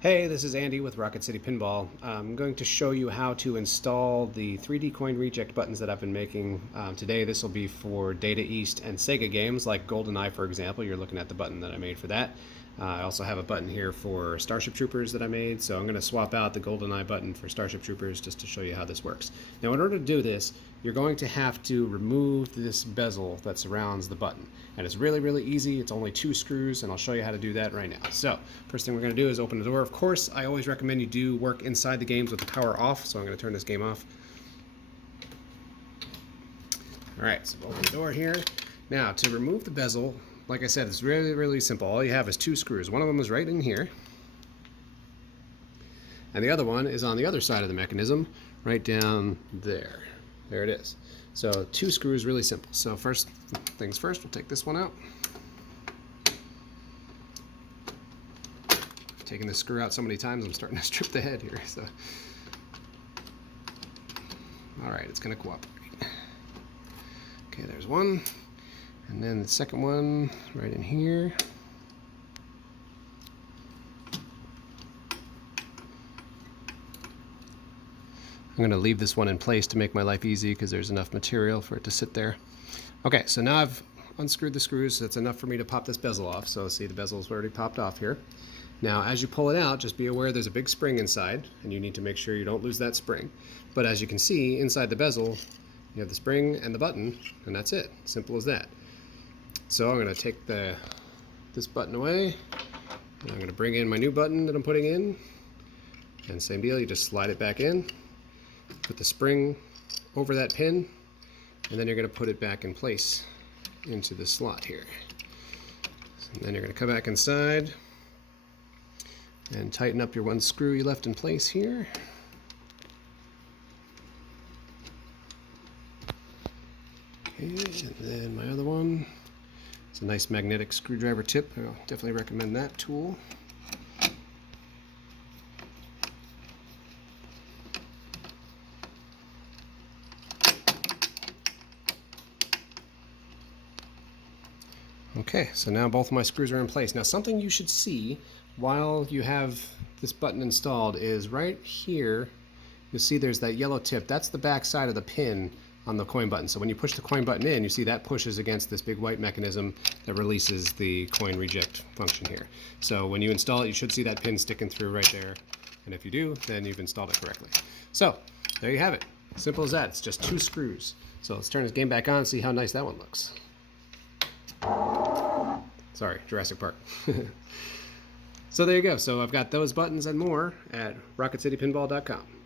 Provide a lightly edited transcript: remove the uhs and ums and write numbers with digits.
Hey, this is Andy with Rocket City Pinball. I'm going to show you how to install the 3D coin reject buttons that I've been making. Today this will be for Data East and Sega games like GoldenEye, for example. You're looking at the button that I made for that. I also have a button here for Starship Troopers that I made, so I'm going to swap out the GoldenEye button for Starship Troopers just to show you how this works. Now, in order to do this, you're going to have to remove this bezel that surrounds the button. And it's really, really easy. It's only 2 screws, and I'll show you how to do that right now. So, first thing we're going to do is open the door. Of course, I always recommend you do work inside the games with the power off, so I'm going to turn this game off. Alright, so open the door here. Now, to remove the bezel, like I said, it's really, really simple. All you have is 2 screws. One of them is right in here, and the other one is on the other side of the mechanism, right down there. There it is. So 2 screws, really simple. So first things first, we'll take this one out. I've taken this screw out so many times, I'm starting to strip the head here. So, all right, it's going to cooperate. Okay, there's one. And then the second one right in here. I'm going to leave this one in place to make my life easy because there's enough material for it to sit there. Okay, so now I've unscrewed the screws. That's enough for me to pop this bezel off. So see, the bezel's already popped off here. Now, as you pull it out, just be aware there's a big spring inside, and you need to make sure you don't lose that spring. But as you can see, inside the bezel, you have the spring and the button, and that's it. Simple as that. So I'm going to take this button away, and I'm going to bring in my new button that I'm putting in. And same deal, you just slide it back in. Put the spring over that pin, and then you're going to put it back in place into the slot here. And then you're going to come back inside and tighten up your one screw you left in place here. Okay, and then my other one. It's a nice magnetic screwdriver tip. I'll definitely recommend that tool. Okay, so now both of my screws are in place. Now, something you should see while you have this button installed is right here, you'll see there's that yellow tip. That's the back side of the pin on the coin button. So when you push the coin button in, you see that pushes against this big white mechanism that releases the coin reject function here. So when you install it, you should see that pin sticking through right there. And if you do, then you've installed it correctly. So there you have it. Simple as that. It's just 2 screws. So let's turn this game back on and see how nice that one looks. Sorry, Jurassic Park. So there you go. So I've got those buttons and more at rocketcitypinball.com.